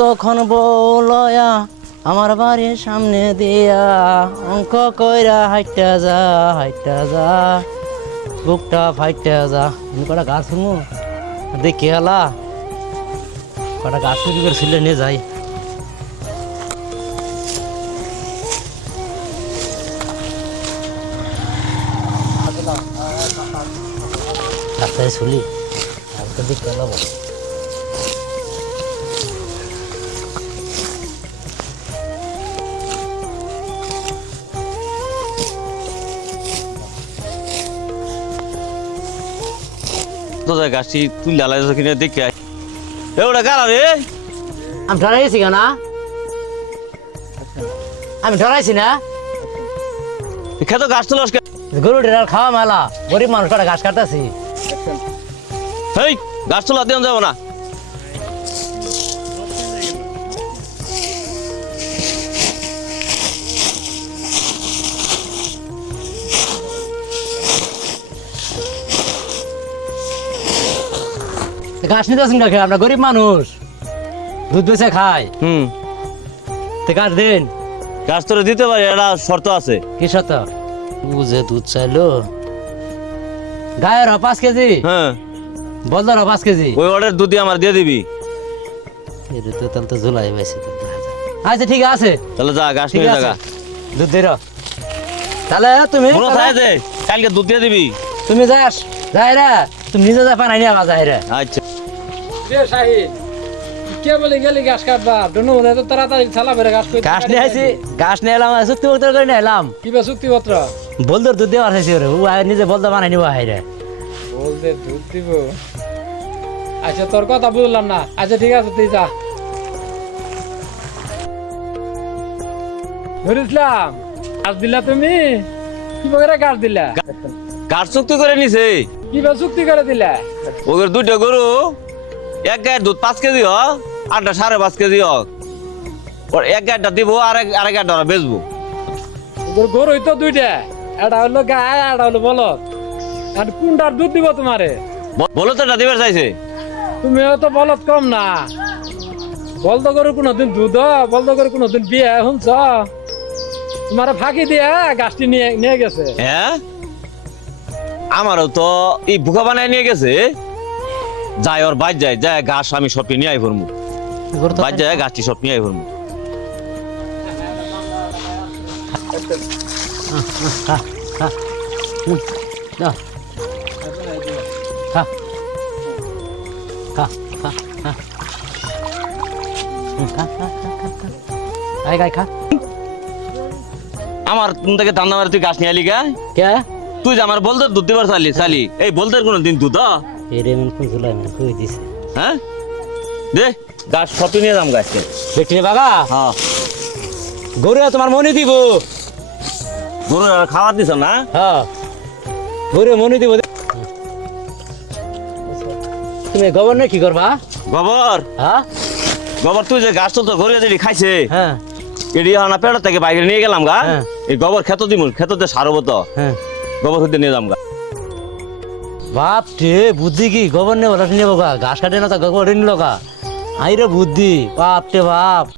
তখন বলয়া, আমার বাড়ির সামনে দিয়া অঙ্ক কইরা হাইটা যা হাইটা যা, বুকটা ফাইটা যা। আমি কটা গাছ শুনব দেখি হেলা কটা গাছ চুরি করে ছিলে নিয়ে যাই। রাস্তায় শুলি আমাকে দেখতে যাব তো যায় গাছটি তুই লালাই কিনে দেখে কারা রে? আমি ধরাইছি কেন আমি ধরাইছি না? খেতো গাছ তো লস গরু ডেরার খাওয়া মেলা গরিব মানুষ কটা ঘাস কাটতেছি। হেই গাছ তোলা দিয়ে যাব না। ঘাস নিতে আসেন কাকে? আমরা গরিব মানুষ। দুধ বেচে খাই। হুম। তে কাঠ দিন। গাছ তোরে দিতে পারি এটা শর্ত আছে। কি সত বুঝে দুধ চাইলো। গায়ের হ পাঁচ কেজি। হ্যাঁ। বলদার হ পাঁচ কেজি। ওই অর্ডার দুধই আমার দিয়ে দিবি। এর তো তাহলে তো ঝুলাই আচ্ছা ঠিক আছে। তাহলে যা গাছ নিয়ে জায়গা দুধ দির তাহলে তুমি মনে থাকে কালকে দুধ দিয়ে দিবি। তুমি যাস। যাই রে তুমি নিজে যা পানাই নিয়ে যাই রে। আচ্ছা। রে শাহিদ কে বলে গেলি ঘাস কাটবা? ডনু বোধহয় তো তাড়াতাড়ি ছালা বেড়ে ঘাস কই ঘাস নিয়ে আসি ঘাস নিয়ে এলাম চুক্তি করে নিয়ে এলাম। কিবা চুক্তিপত্র বলদর দুধ দেওয়ার চাইছি রে ও নিজে বলদা বানাই নিব হাই রে। দুধ দিব? আচ্ছা তোর কথা বুঝলাম না। আচ্ছা ঠিক আছে তুই যা। নুর গাছ দিলা তুমি? কি বগেরা গাছ দিলা? গাছ চুক্তি করে নিছে। কিবা চুক্তি করে দিলা? ওদের দুইটা গরু। এক গায়ের দুধ পাঁচ কেজি হ আটটা সাড়ে পাঁচ কেজি হ ওর এক গাড়টা দিব আর এক আরেক ওরা বেচবো। ওদের গরু তো দুইটা এটা হলো গায়ে এটা হলো বলদ। আর কোনটার দুধ দিব তোমারে। ব- বলো তো এটা দিবার চাইছে। তুমিও তো বলদ কম না। বলদ গরু কোনোদিন দুধ বলদ গরু কোনোদিন বিয়ে শুনছ? তোমার ফাঁকি দিয়ে গাছটি নিয়ে নিয়ে গেছে। হ্যাঁ? আমারও তো এই বুকা বানায় নিয়ে গেছে। যাই ওর বাদ যায় যায় ঘাস আমি সব নিয়ে আই ভরমু বাদ যায় গাছটি সব নিয়ে আই ভরমু আমার তুমি থেকে ধান্দা মারে তুই গাছ নিয়ে আলি গা? কে? তুই যে আমার বলতে দুধ দিবার চালি চালি। এই বলতে কোনো দিন দুধ? এরে মন কোন ঝুলাই মানে কই দিছে? হ্যাঁ? দে গাছ নিয়ে যাম গাছকে। দেখলি বাগা হ্যাঁ। গরু তোমার মনে দিব। গরু খাবার দিছ না? হ্যাঁ। গরু মনে দিব তুমি গভর্নর কি করবা? গোবর? হ্যাঁ? গোবর তুই যে গাছ তো ঘুরিয়ে দিলি খাইছে হ্যাঁ। এটি না পেড় থেকে বাইরে নিয়ে গেলাম গা। এই গোবর খেত দিমু খেততে সারব তো। গোবর খেতে নিয়ে যাম গা। বাপ রে বুদ্ধি কি? গোবর নেব গা? ঘাস কাটে না তো, গোবর নিল গা? আইরে বুদ্ধি বাপ রে বাপ।